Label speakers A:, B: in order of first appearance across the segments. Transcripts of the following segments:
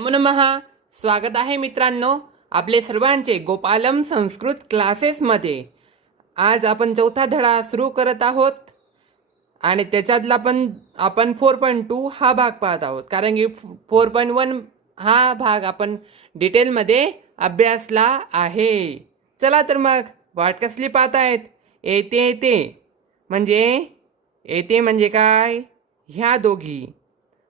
A: नमो नमः स्वागत आहे मित्रांनो आपले सर्वांचे गोपालम संस्कृत क्लासेसमध्ये आज आपण चौथा धडा सुरू करत आहोत. आणि त्याच्यातला पण आपण फोर पॉईंट टू हा भाग पाहत आहोत. कारण की फोर पॉईंट वन हा भाग आपण डिटेलमध्ये अभ्यासला आहे. चला तर मग वाट कसली पाहत आहेत येते येते. म्हणजे येते म्हणजे काय? ह्या दोघी.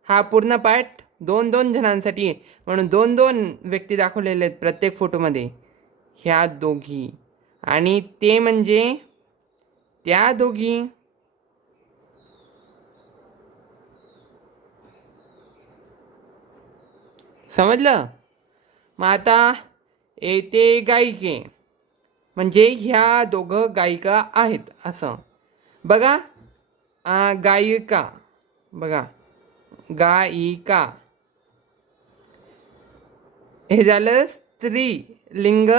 A: हा पूर्ण पाठ दोन दोन जणांसाठी म्हणून दोन दोन व्यक्ती दाखवलेले आहेत प्रत्येक फोटोमध्ये. ह्या दोघी. आणि ते म्हणजे त्या दोघी. समजलं? मग आता येते गायिके. म्हणजे ह्या दोघं गायिका आहेत असं. बघा गायिका. बघा गायिका. हे झालं स्त्री लिंग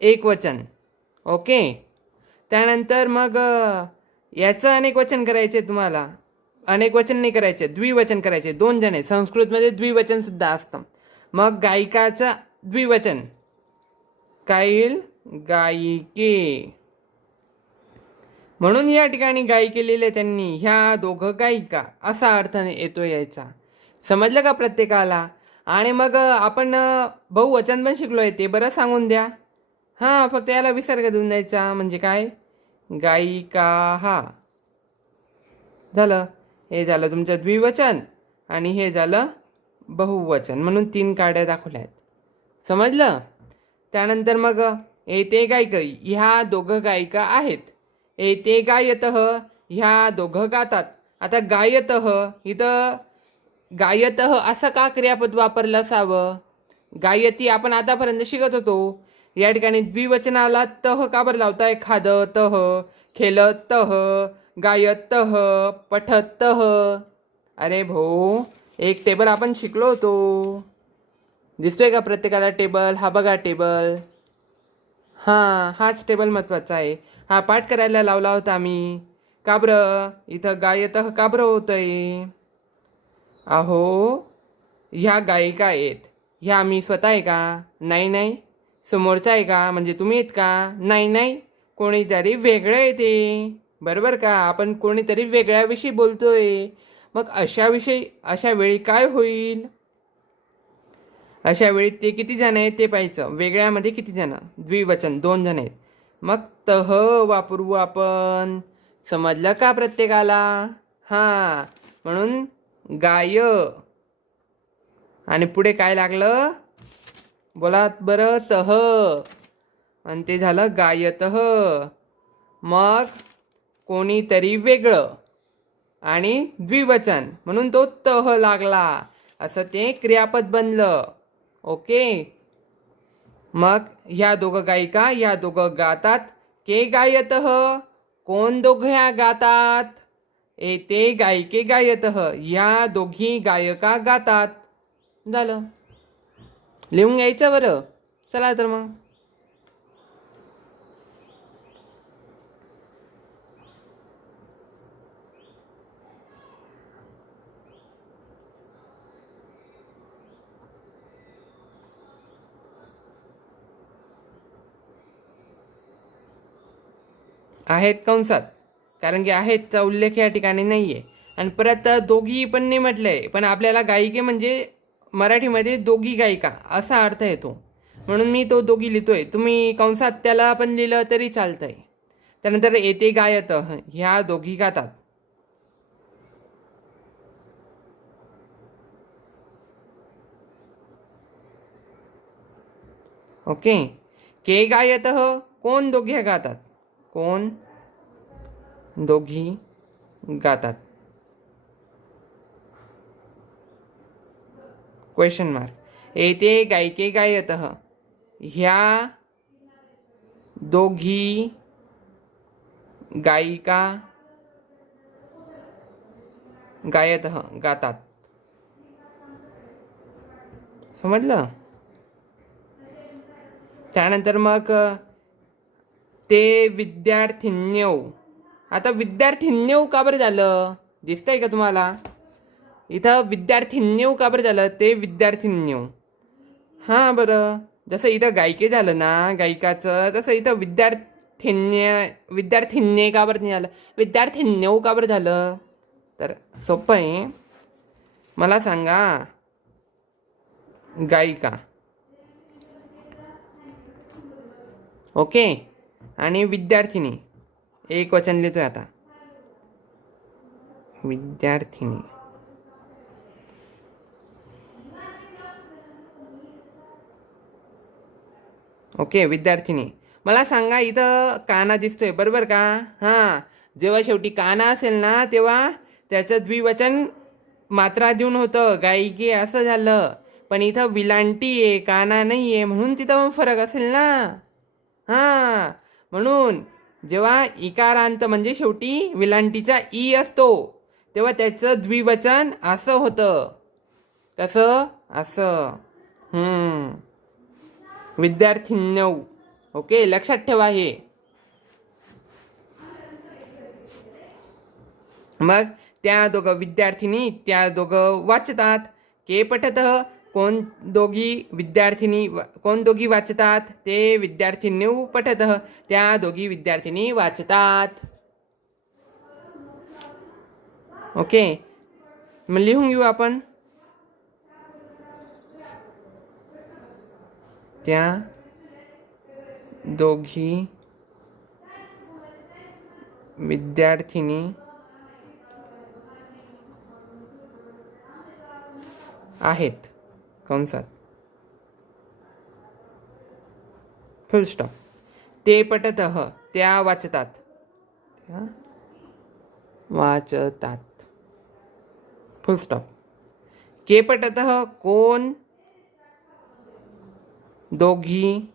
A: एकवचन. ओके? त्यानंतर मग याचं अनेक वचन करायचे तुम्हाला. अनेक वचन नाही करायचे द्विवचन करायचे. दोन जण संस्कृतमध्ये द्विवचनसुद्धा असतं. मग गायिकाचं द्विवचन. काईल गायिके. म्हणून या ठिकाणी गायिके लिहिले त्यांनी. ह्या दोघं गायिका. असा अर्थ येतो यायचा समजलं का प्रत्येकाला? आणि मग आपण बहुवचन पण शिकलो आहे ते बरं सांगून द्या. हां फक्त याला विसर्ग देऊन द्यायचा म्हणजे काय? गायिका हा. झालं. हे झालं तुमचं द्विवचन आणि हे झालं बहुवचन. म्हणून तीन काड्या दाखवल्या आहेत. समजलं? त्यानंतर मग येते गायक ह्या दोघं गायिका आहेत. येते गायत ह्या दोघं गातात. आता गायत इथं गायत असं का क्रियापद वापरलं असावं? गायती आपण आतापर्यंत शिकत होतो. या ठिकाणी द्विवचनाला तह का बरं लावताय? खाद तह खेलत तह गायत तह पठत तह. अरे भाऊ एक टेबल आपण शिकलो होतो. दिसतोय का प्रत्येकाला टेबल हा बघा टेबल हां हाच टेबल महत्त्वाचा आहे. हा पाठ करायला लावला होता आम्ही. का बरं? इथं गायत का बरं आहे अहो ह्या गायिका आहेत. ह्या मी स्वतः आहे का? नाही नाही. समोरचा आहे का? म्हणजे तुम्ही आहेत का? नाही नाही. कोणीतरी वेगळं आहे ते. बरोबर का? आपण कोणीतरी वेगळ्याविषयी बोलतोय. मग अशाविषयी अशा वेळी काय होईल? अशा वेळी ते किती जण आहेत ते पाहायचं. वेगळ्यामध्ये किती जण? द्विवचन दोन जण आहेत. मग तह वापरू आपण. समजलं का प्रत्येकाला? हां. म्हणून गाय. आणि पुढे काय लागलं? बोला बरं तह. आणि ते झालं गायतह. मग कोणीतरी वेगळं आणि द्विवचन म्हणून तो तह लागला. असं ते क्रियापद बनलं. ओके? मग ह्या दोघं गायिका या दोघं गातात के गायत कोण दोघं ह्या गातात? येते गायिके गायत. या दोघी गायका गातात. झालं. लिहून घ्यायचं बरं. चला तर मग. आहेत कंसात. कारण की आहेतचा उल्लेख या ठिकाणी नाही आहे आणि परत दोघी पण नाही म्हटलं आहे पण आपल्याला गायिके म्हणजे मराठीमध्ये दोघी गायिका असा अर्थ येतो. म्हणून मी तो दोघी लिहितो आहे तुम्ही कंसात त्याला पण लिहिलं तरी चालतं आहे त्यानंतर येते गायत ह्या दोघी गातात. ओके. के गायत कोण दोघे गातात? कोण? दोघी गातात. क्वेश्चन मार्क येते गायिके गायत. ह्या दोघी गायिका गायत गातात. समजलं? त्यानंतर मग ते विद्यार्थिन्यो आता विद्यार्थिन्यव का बरं झालं? दिसतंय का तुम्हाला? इथं विद्यार्थिन्यू का बरं झालं? ते विद्यार्थिन्यू हां बरं. जसं इथं गायिके झालं ना गायिकाचं तसं इथं विद्यार्थिन्य विद्यार्थिन्ये का बरं नाही झालं विद्यार्थिन्यू का बरं झालं? तर सोपं आहे. मला सांगा गायिका. ओके. आणि विद्यार्थिनी. एक वचन लिहितोय आता. विद्यार्थिनी. ओके विद्यार्थिनी. मला सांगा इथं काना दिसतोय. बरोबर का? हां. जेव्हा शेवटी काना असेल ना तेव्हा त्याचं द्विवचन मात्रा देऊन होतं. गायकी असं झालं. पण इथं विलांटी आहे काना नाही आहे म्हणून तिथं फरक असेल ना? हां. म्हणून जेव्हा इकारांत म्हणजे शेवटी विलांटीचा ई असतो तेव्हा त्याचं द्विवचन असं होतं. कसं? असं. हम्म. विद्यार्थिन्यौ ओके? लक्षात ठेवा हे. मग त्या दोघं विद्यार्थिनी त्या दोघं वाचतात. के पठत कोण दोघी विद्यार्थिनी वा- कोण दोघी वाचतात? ते विद्यार्थिनी पठत. त्या दोघी विद्यार्थिनी वाचतात. ओके. मग लिहून घेऊ आपण. त्या दोघी विद्यार्थिनी आहेत. कंसात. फुल स्टॉप ते पटत त्या वाचतात. त्या वाचतात. फुल स्टॉप के पटत कोण? दोघी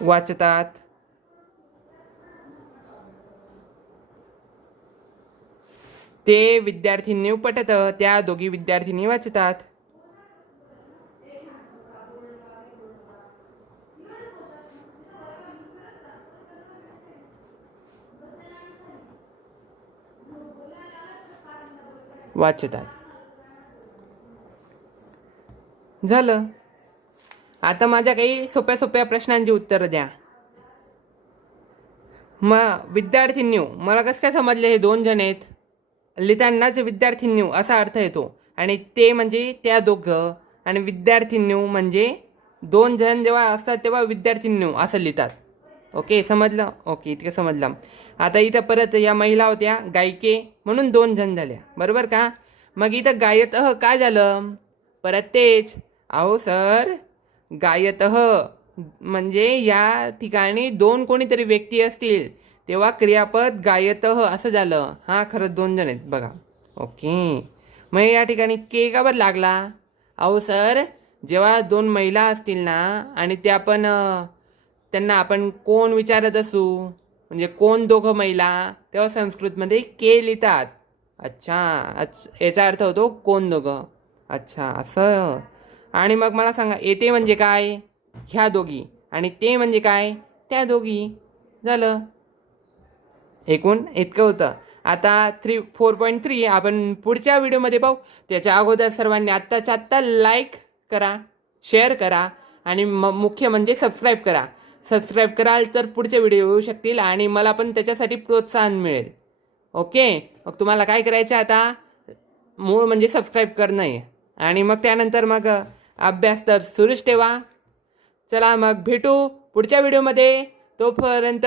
A: वाचतात. ते विद्यार्थिनी उपटत त्या दोघी विद्यार्थिनी वाचतात. वाचतात. झालं. आता माझ्या काही सोप्या सोप्या प्रश्नांची उत्तरं द्या. मग विद्यार्थींनी मला कसं काय समजले हे दोन जण आहेत? लिहितानाच विद्यार्थिन्यू असा अर्थ येतो. आणि ते म्हणजे त्या दोघं आणि विद्यार्थिन्यू म्हणजे दोन जण जेव्हा असतात तेव्हा विद्यार्थिन्यू असं लिहितात. ओके समजलं? ओके इतकं समजलं. आता इथं परत या महिला होत्या गायिके म्हणून दोन जण झाल्या. बरोबर का? मग इथं गायत काय झालं? परत तेच. अहो सर गायत म्हणजे या ठिकाणी दोन कोणीतरी व्यक्ती असतील. तेव्हा क्रियापद गायत असं झालं. हां खरंच दोन जण आहेत बघा. ओके. मग या ठिकाणी के का बरं लागला? अहो सर जेव्हा दोन महिला असतील ना आणि त्या पण त्यांना आपण कोण विचारत असू? म्हणजे कोण दोघं महिला? तेव्हा संस्कृतमध्ये के लिहितात. अच्छा अच्छ याचा अर्थ होतो कोण दोघं? अच्छा असं. आणि मग मला सांगा येते म्हणजे काय? ह्या दोघी. आणि ते म्हणजे काय? त्या दोघी. झालं. एकूण इतकं होतं. आता थ्री फोर पॉईंट थ्री आपण पुढच्या व्हिडिओमध्ये पाहू. त्याच्या अगोदर सर्वांनी आत्ताच्या आत्ता लाईक करा शेअर करा आणि म मुख्य म्हणजे सबस्क्राईब करा. सबस्क्राईब कराल तर पुढचे व्हिडिओ येऊ शकतील आणि मला पण त्याच्यासाठी प्रोत्साहन मिळेल. ओके मग तुम्हाला काय करायचं आता? मूळ म्हणजे सबस्क्राईब करणं आहे आणि मग त्यानंतर मग अभ्यास तर सुरूच ठेवा. चला मग भेटू पुढच्या व्हिडिओमध्ये. तोपर्यंत